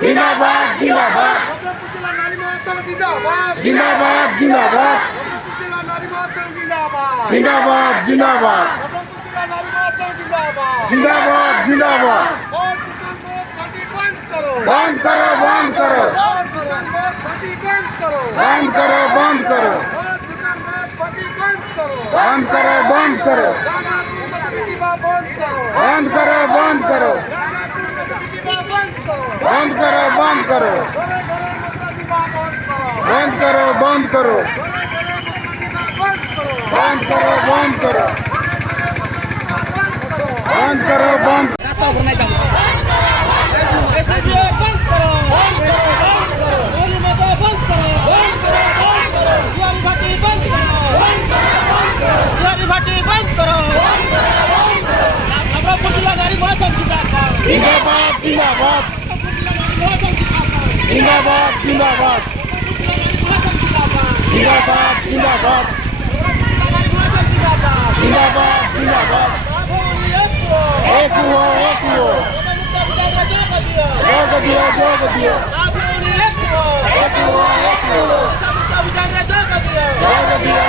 जिंदाबाद जिंदाबाद जिला नारी महोत्सव जिंदाबाद जिंदाबाद जिंदाबाद जिला नारी महोत्सव जिंदाबाद जिंदाबाद जिंदाबाद जिला नारी महोत्सव जिंदाबाद जिंदाबाद जिंदाबाद और दुकान पर पार्टी बंद करो बंद करो बंद करो और दुकान पर पार्टी बंद करो बंद करो बंद करो और दुकान पर पार्टी बंद करो बंद करो बंद करो गाना की गतिविधि बंद करो बंद करो बंद करो गाना की गतिविधि बंद करो बंद करो बंद करो घरे घरे मुद्रा विवाह बंद करो बंद करो बंद करो घरे घरे मुद्रा विवाह बंद करो बंद करो बंद करो बंद करो बंद जिंदाबाद जिंदाबाद जिंदाबाद जिंदाबाद जिंदाबाद जिंदाबाद जिंदाबाद जिंदाबाद एक हुआ जोग दियो जोग दियो एक हुआ जोग दियो जोग दियो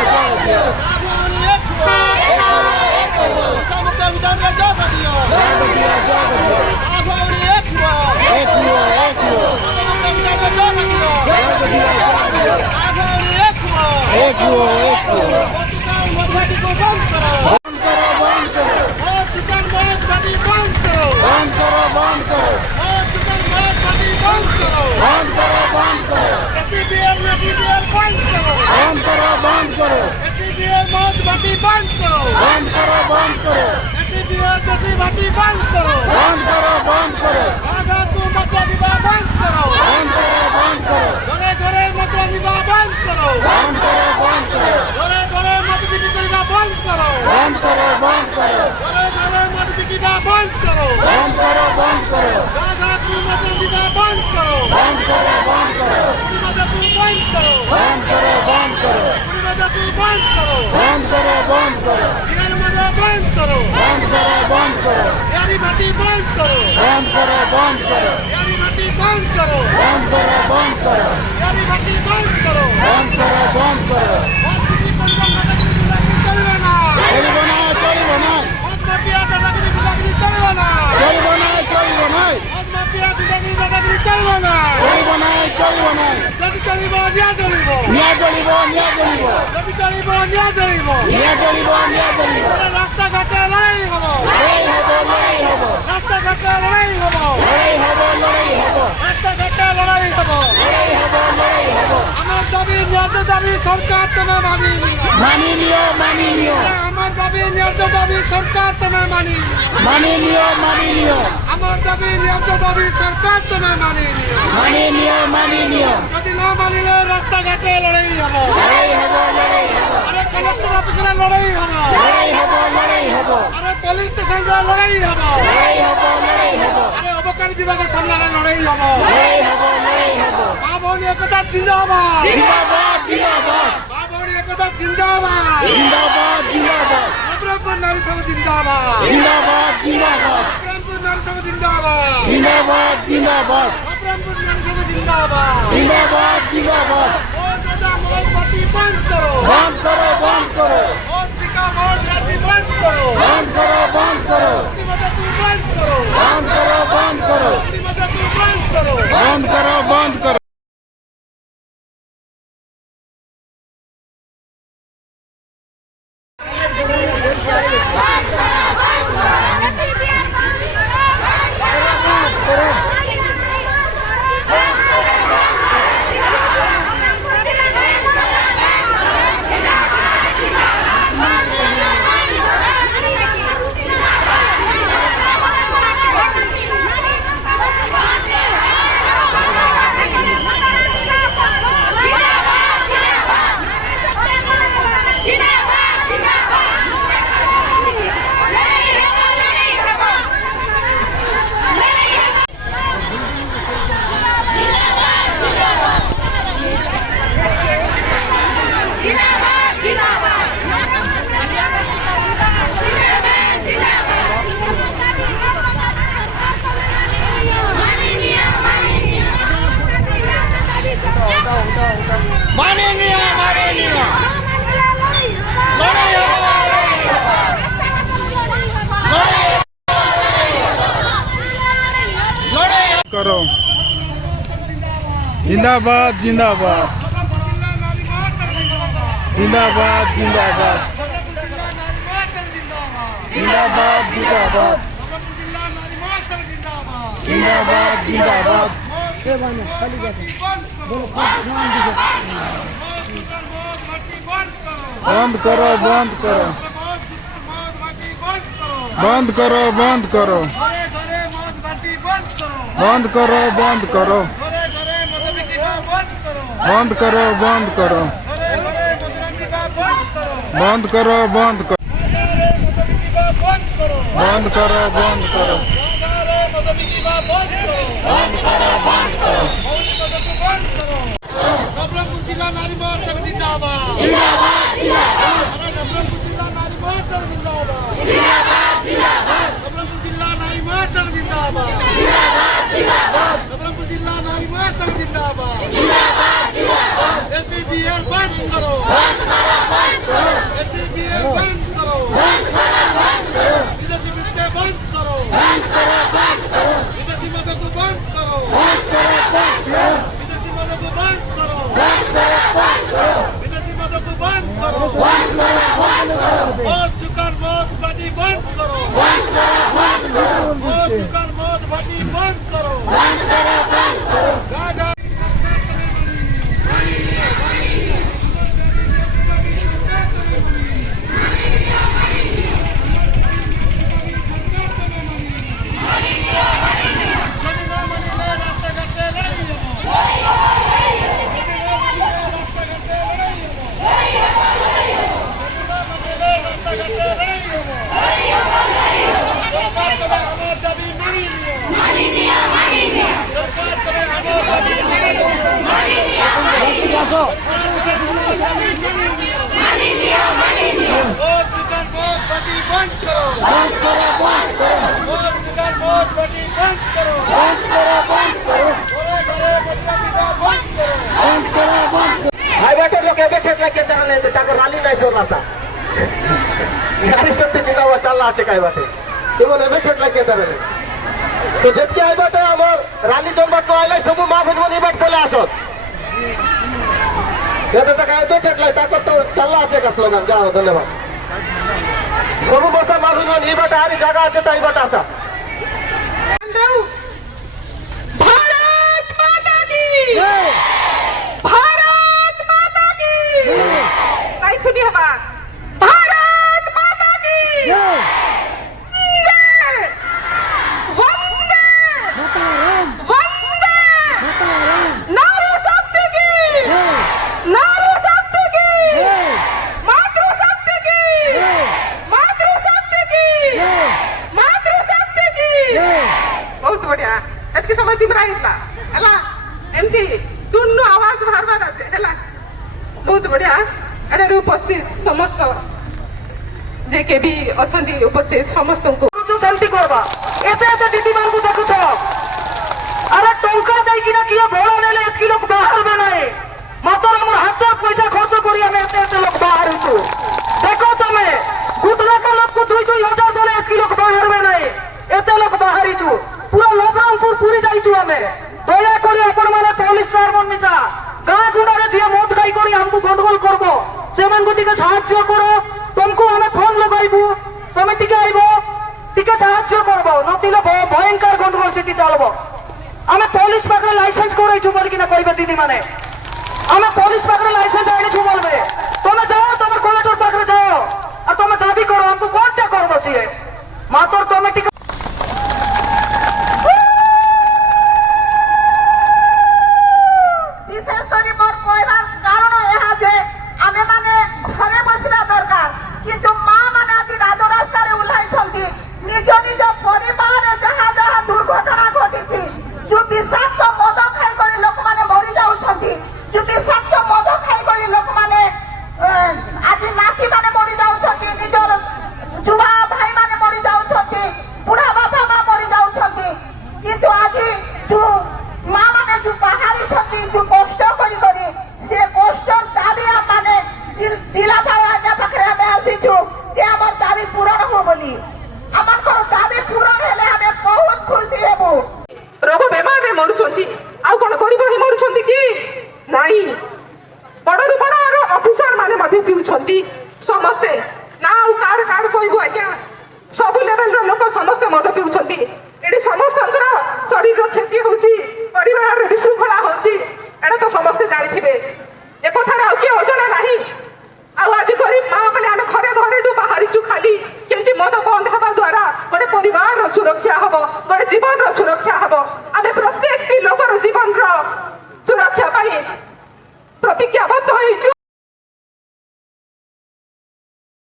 রাস্তাঘাটে লড়াই হবো রাস্তাঘাটে লড়াই হবো রাস্তাঘাটে লড়াই হবো আমার দাবি ন্যায্য দাবি সরকার তোমার মানি নিও আমার দাবি ন্যায্য দাবি সরকার তোমার মানি নিও আমার দাবি ন্যায্য দাবি সরকার তোমার মানি নিও যদি না মানিলে রাস্তাঘাটে লড়াই হবো আরে কালেক্টর অফিসে লড়াই হবো আরে পুলিশ স্টেশনে লড়াই হবো আরে অবকারী বিভাগের সামনে লড়াই হবো মা ভৌনী একতা জিন্দাবাদ মা ভৌনী একতা জিন্দাবাদ নবরঙ্গপুর নারী সভা জিন্দাবাদ নবরঙ্গপুর নারী সভা জিন্দাবাদ নবরঙ্গপুর নারী সভা জিন্দাবাদ ও দাদা মোবাইল পার্টি বন্ধ করো ও টিকা মোবাইল পার্টি বন্ধ করো बंद करो बंद करो माननीय माननीय करो जिंदाबाद जिंदाबाद जिंदाबाद जिंदाबाद जिंदाबाद जिंदाबाद जिंदाबाद जिंदाबाद बंद करो बंद करो बंद करो बंद करो बंद करो बंद करो बंद करो बंद करो बंद करो बंद करो बंद करो बंद करो नवरंगपुर जिला नारी मोर्चा जिंदाबाद जिंदाबाद जिंदाबाद नवरंगपुर जिला नारी मोर्चा जिंदाबाद जिंदाबाद जिंदाबाद नवरंगपुर जिला नारी मोर्चा जिंदाबाद जिंदाबाद जिंदाबाद नवरंगपुर जिला नारी मोर्चा जिंदाबाद जिंदाबाद जिंदाबाद एसीबीएल बंद करो एसीबीएल बंद करो विदेशी वित्ते बंद करो विदेशी मदद को बंद करो विदेशी मदद को बंद करो विदेशी मदद को बंद करो मौत दुकान मौत भट्टी बंद करो मौत दुकान मौत भट्टी बंद करो काय वाटे तुम्हाला भेटला केदार तो जितके आई बाटे आमर रानी चौबाट आयला सब माफी मन बाट पले असत काय भेटलाय ताकद तो चालला আছে का स्लोगान जाओ धन्यवाद सब बसा माफी मन ई बाट आरी जागा আছে তাই बाट আসা भारत माता की भारत माता की नहीं सुनी है बात भारत माता की बहुत बढ़िया एठार उपस्थित समस्त जे के भी अछंती उपस्थित समस्त को शांति करबा एते एते दीदी मान को देखुछ अरे टंका दई किना किया भोला नेले एतकी लोक बाहर बनाए मातर हमर हाथ पैसा खर्च करी हम एते एते लोक बाहर हछु देखो तमे गुटला का लोक को 2-2 हजार देले एतकी लोक बाहर बनाए एते लोक बाहर हछु पूरा नवरंगपुर पूरी जाइछु हमें दया करी अपन माने पुलिस सरमन मिसा गाँ गुंडारे जे मौत खाई करी हमको गंडगोल करबो सेमन को टिके साहाय्य करो तुमको हमें फोन लगाइबो तमे टिके आइबो टिके साहाय्य करबो नतिले भयंकर गंडगोल सिटी चलबो हमें पुलिस पाखरे लाइसेंस करैछु बोल किना कहबे दीदी माने हमें पुलिस पाखरे लाइसेंस आइछु बोलबे तमे जाओ तमे कलेक्टर पाखरे जाओ और तमे दाबी करो हमको कोनटा करबो सिए मातर तमे टिके जिलापाल आज्ञा पाखे आम आसीचु जे आमर दाबी पूरण हो बोली आमर दाबी पूरण हेले हमें बहुत खुशी हेबु रोग बेमार रे मरुछंती आ कोन गरीब ही मरुछंती कि नाही बड़रू बड़ ऑफिसर माने मध्ये पिउछंती समस्ते ना कार कार कहबो आज्ञा सब लेवल रो लोक समस्त मद पिउछंती एडी समस्त शरीर रो क्षति होची परिवार रे विशृंखला होची एडा तो समस्त जानि थिबे ए कथा रा कि ओजना नाही आ आज गरीब मां माने हम घरे घरे डू बाहरी छु खाली